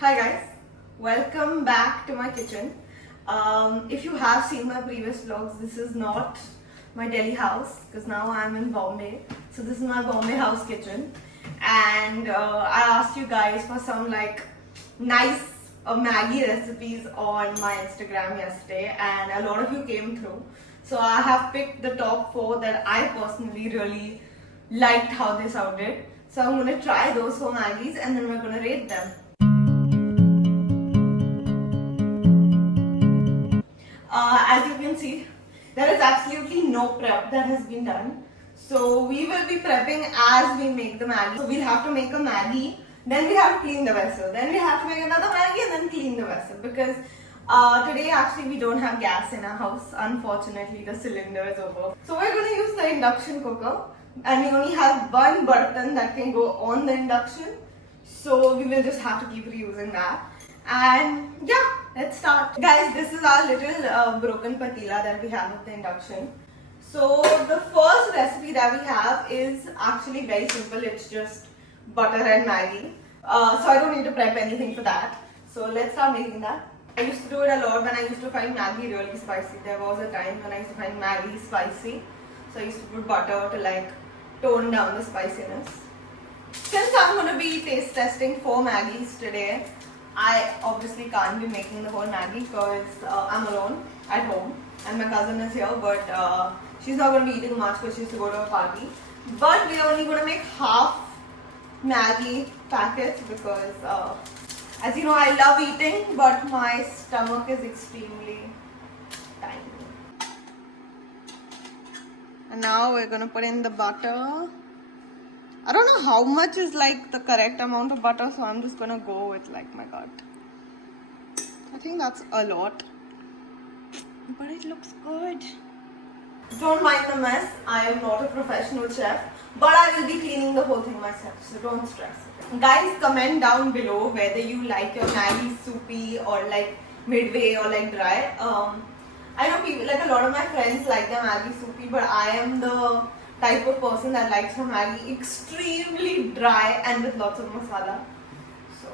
Hi guys, welcome back to my kitchen. If you have seen my previous vlogs, this is not my Delhi house because now I'm in Bombay. So this is my Bombay house kitchen, and I asked you guys for some nice Maggi recipes on my Instagram yesterday, and a lot of you came through. So I have picked the top 4 that I personally really liked how they sounded. So I'm gonna try those 4 Maggies and then we're gonna rate them. As you can see, there is absolutely no prep that has been done. So we will be prepping as we make the Maggi. So we'll have to make a Maggi, then we have to clean the vessel, then we have to make another Maggi and then clean the vessel because today actually we don't have gas in our house. Unfortunately, the cylinder is over. So we're going to use the induction cooker, and we only have one bartan that can go on the induction. So we will just have to keep reusing that. And yeah, let's start. Guys, this is our little broken patila that we have with the induction. So the first recipe that we have is actually very simple. It's just butter and Maggi. So I don't need to prep anything for that. So let's start making that. I used to do it a lot when I used to find Maggi really spicy. There was a time when I used to find Maggi spicy. So I used to put butter to tone down the spiciness. Since I'm going to be taste testing 4 Maggies today, I obviously can't be making the whole Maggi because I'm alone at home and my cousin is here, but she's not going to be eating much because she has to go to a party. But we are only going to make half Maggi packets because as you know, I love eating, but my stomach is extremely tiny. And now we're going to put in the butter. I don't know how much is the correct amount of butter, so I'm just gonna go with my gut. I think that's a lot, but it looks good. Don't mind the mess. I am not a professional chef, but I will be cleaning the whole thing myself, so don't stress. Guys, comment down below whether you like your Maggi soupy or midway or dry. I know people, a lot of my friends like their Maggi soupy, but I am the type of person that likes her Maggi extremely dry and with lots of masala. So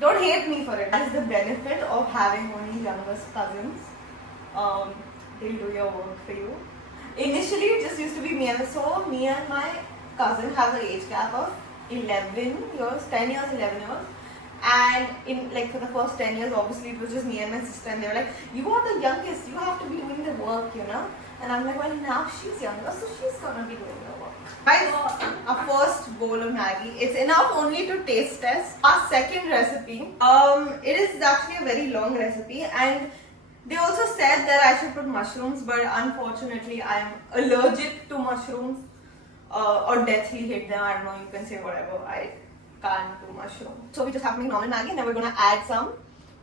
don't hate me for it. That is the benefit of having only younger cousins. They'll do your work for you. Initially it just used to be me and my cousin have an age gap of 11 years, 10 years, 11 years. And in for the first 10 years, obviously it was just me and my sister, and they were like, you are the youngest, you have to be doing the work, And I'm like, well, now she's younger, so she's gonna be doing the work. Guys, our first bowl of Maggi. It's enough only to taste test. Our second recipe, it is actually a very long recipe, and they also said that I should put mushrooms, but unfortunately I am allergic to mushrooms or deathly hate them. I don't know, you can say whatever. I can't do mushrooms. So we just have to make normal Maggi, and then we're gonna add some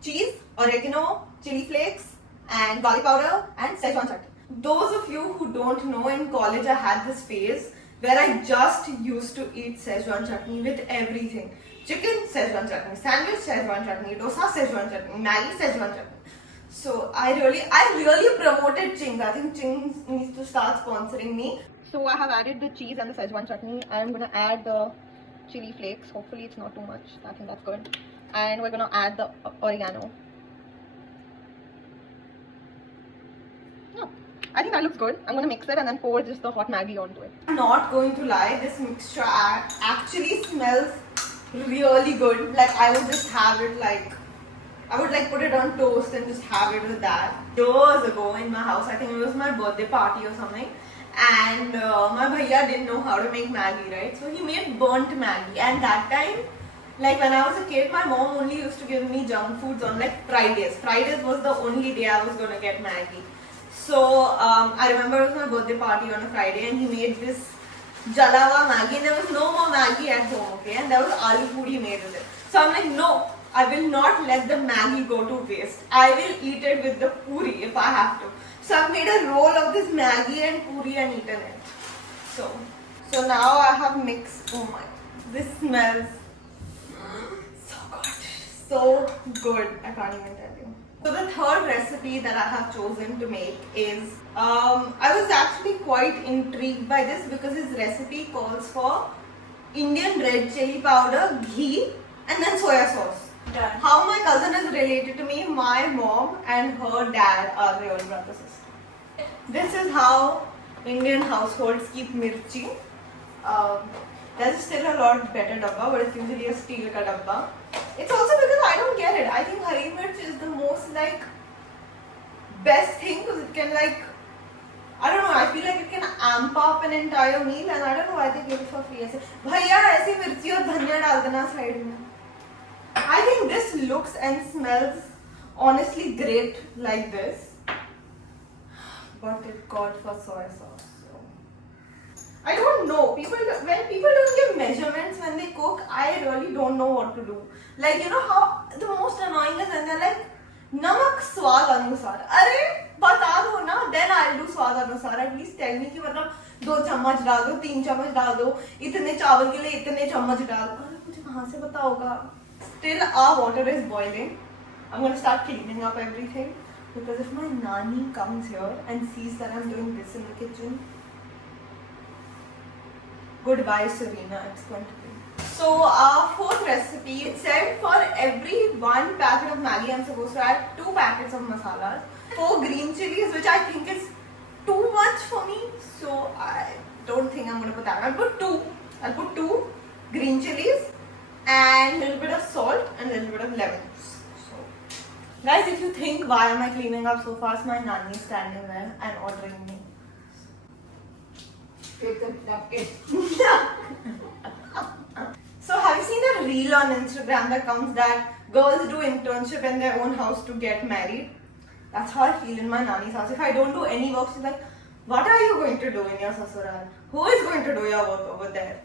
cheese, oregano, chili flakes, and garlic powder, and Szechuan chutney. Those of you who don't know, in college I had this phase where I just used to eat Szechuan chutney with everything. Chicken Szechuan chutney, sandwich Szechuan chutney, dosa Szechuan chutney, Maggi Szechuan chutney. So I really promoted Ching's. I think Ching's needs to start sponsoring me. So I have added the cheese and the Szechuan chutney. I'm gonna add the chili flakes. Hopefully it's not too much. I think that's good. And we're gonna add the oregano. I think that looks good. I'm going to mix it and then pour just the hot Maggi onto it. I'm not going to lie, this mixture actually smells really good. I would just have it I would put it on toast and just have it with that. Years ago in my house, I think it was my birthday party or something. And my bhaiya didn't know how to make Maggi, right? So he made burnt Maggi. And that time, when I was a kid, my mom only used to give me junk foods on Fridays. Fridays was the only day I was going to get Maggi. So I remember it was my birthday party on a Friday, and he made this jalawa Maggi, and there was no more Maggi at home, okay? And there was aloo puri made with it. So I'm like, no, I will not let the Maggi go to waste. I will eat it with the puri if I have to. So I've made a roll of this Maggi and puri and eaten it. So now I have mixed. Oh my, this smells so good. So good. I can't even tell you. So the third recipe that I have chosen to make is, I was actually quite intrigued by this because his recipe calls for Indian red chili powder, ghee, and then soya sauce. Done. How related to me, my mom and her dad are real brother sister. This is how Indian households keep mirchi. There's still a lot better dabba, but it's usually a steel ka dabba. It's also because I don't get it. I think Hari Mirch is the most like best thing because it can like, I don't know, I feel like it can amp up an entire meal and I don't know why they give it for free. ऐसे भैया ऐसी मिर्ची और धनिया डाल देना side में. I think this looks and smells honestly great like this, but it called for soy sauce. So I don't know. When people don't give measurements when they cook, I really don't know what to do. Like, you know how the most annoying is when they're like, नमक स्वाद अनुसार. अरे बता दो ना, then I'll do स्वाद अनुसार. At least tell me कि मतलब 2 चम्मच डाल दो, 3 चम्मच डाल दो, इतने चावल के लिए इतने चम्मच डाल दो. अरे मुझे कहाँ से पता होगा? Still our water is boiling. I'm gonna start cleaning up everything because if my nani comes here and sees that I'm doing this in the kitchen, goodbye Serena, it's going to be. So our fourth recipe, it said for every 1 packet of Maggi I'm supposed to add 2 packets of masalas, 4 green chilies, which I think is too much for me, so I don't think I'm going to put that. I'll put 2 green chilies and a little bit of salt and a little bit of lemon. So guys, if you think why am I cleaning up so fast, my nanny is standing there and ordering me. So have you seen that reel on Instagram that comes that girls do internship in their own house to get married? That's how I feel in my nanny's house. If I don't do any work, she's like, what are you going to do in your sasural? Who is going to do your work over there?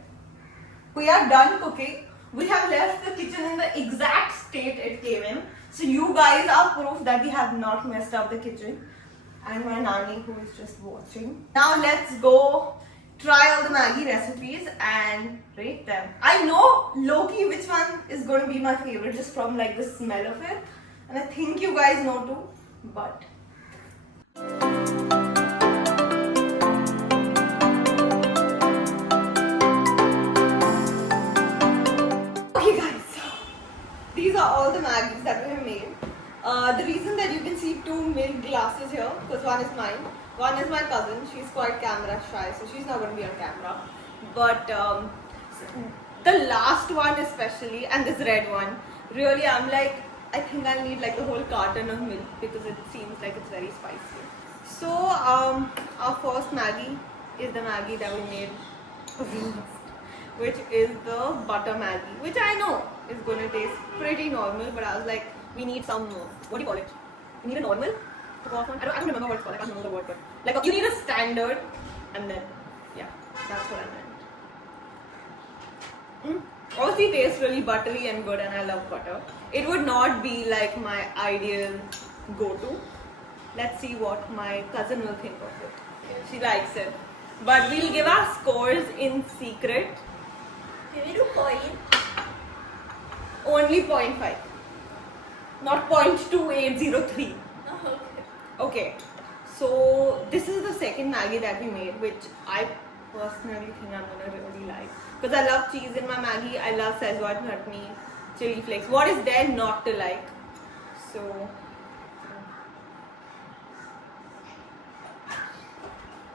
We are done cooking. We have left the kitchen in the exact state it came in. So you guys are proof that we have not messed up the kitchen. And my nanny who is just watching. Now let's go try all the Maggi recipes and rate them. I know low-key which one is going to be my favorite just from like the smell of it. And I think you guys know too. But okay guys, these are all the Maggies that we have made. The reason that you can see 2 milk glasses here, because one is mine, one is my cousin. She's quite camera shy, so she's not going to be on camera. But the last one especially, and this red one, really I'm like, I think I need like the whole carton of milk because it seems like it's very spicy. So our first Maggi is the Maggi that we made, which is the butter Maggi, which I know is going to taste pretty normal, but I was like, we need some, what do you call it? We need a normal to go off on. I don't remember what it's called, I can't remember the word, but like you need a standard, and then yeah, that's what I meant. Obviously tastes really buttery and good and I love butter. It would not be like my ideal go-to. Let's see what my cousin will think of it. She likes it. But we'll give our scores in secret. Can we do point? Only 0.5. Not 0.2803. Oh, okay. So this is the second Maggi that we made, which I personally think I'm gonna really like. Because I love cheese in my Maggi, I love Szechuan chutney, chili flakes. What is there not to like? So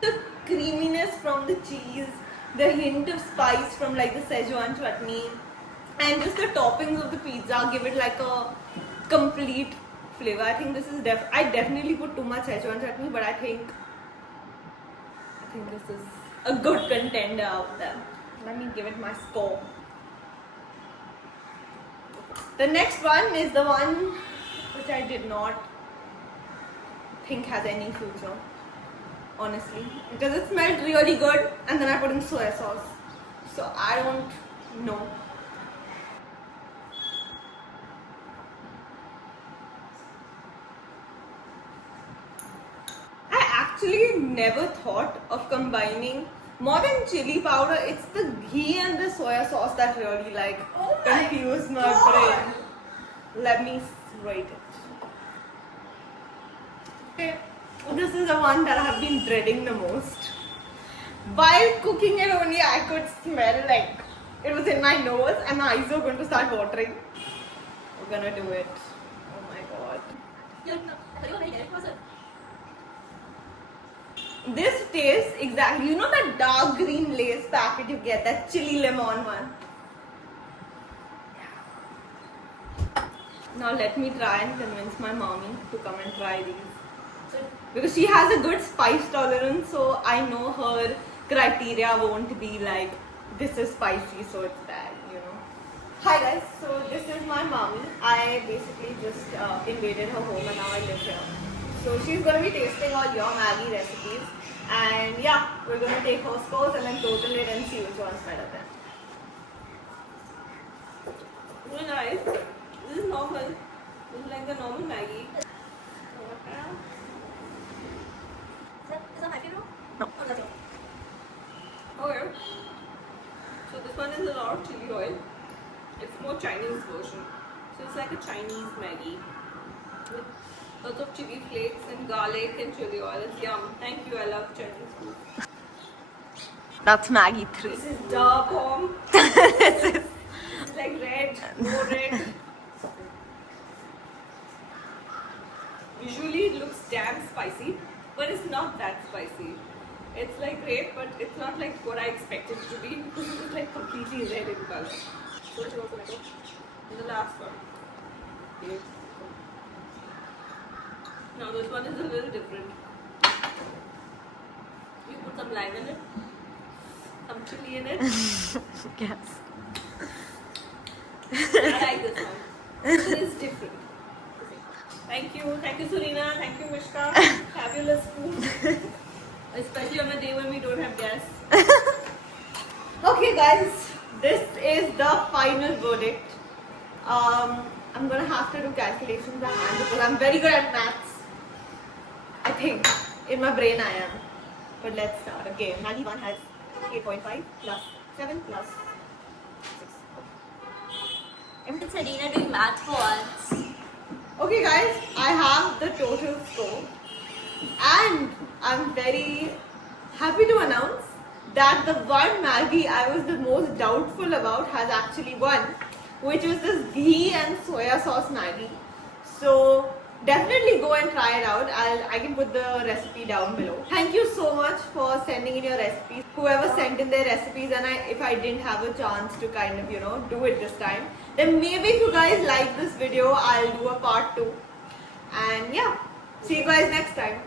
the creaminess from the cheese, the hint of spice from like the Szechuan chutney, and just the toppings of the pizza give it like a complete flavor. I think this is I definitely put too much Szechuan chutney, but I think this is a good contender out there. Let me give it my score. The next one is the one which I did not think has any future, honestly, because it smelled really good and then I put in soya sauce. So I don't know. I actually never thought of combining. More than chili powder, it's the ghee and the soya sauce that really like confuse my brain. Let me rate it. Okay, this is the one that I have been dreading the most. While cooking it only, I could smell like it was in my nose and my eyes were going to start watering. We're gonna do it. Oh my god. You're a very direct person. This tastes exactly, you know that dark green lace packet you get, that chili lemon one. Now let me try and convince my mommy to come and try these. Because she has a good spice tolerance, so I know her criteria won't be like, this is spicy, so it's bad, you know. Hi guys, so this is my mommy. I basically just invaded her home and now I live here. So she's gonna be tasting all your Maggi recipes. And yeah, we're gonna take her scores and then total it and see which one's better then. Really nice. This is normal. This is like the normal Maggi. Is that my favorite? No. Oh, that's yours. Okay. So this one is a lot of chili oil. It's more Chinese version. So it's like a Chinese Maggi with lots of chili flakes and garlic and chili oil. It's yum. Thank you. I love Chinese food. That's Maggi 3. This is da bomb. It's like red, more red. Usually it looks damn spicy, but it's not that spicy. It's like great, but it's not like what I expected it to be because it is like completely red in color. So it's also like the last one. Okay. Now this one is a little different. You put some lime in it, some chili in it. Yes. I like this one. This is different. Thank you Surina, thank you Mishka. Fabulous food. Especially on a day when we don't have gas. Okay guys, this is the final verdict. I'm gonna have to do calculations by hand because I'm very good at maths. I think. In my brain I am. But let's start again. Maggi 1 has 8.5 plus 7 plus 6. It's Adina doing math for once. Okay guys, I have the total score and I'm very happy to announce that the one Maggi I was the most doubtful about has actually won, which was this ghee and soya sauce Maggi. So definitely go and try it out. I can put the recipe down below. Thank you so much for sending in your recipes. Whoever sent in their recipes, and if I didn't have a chance to kind of, do it this time, then maybe if you guys like this video, I'll do a part 2. And yeah, see you guys next time.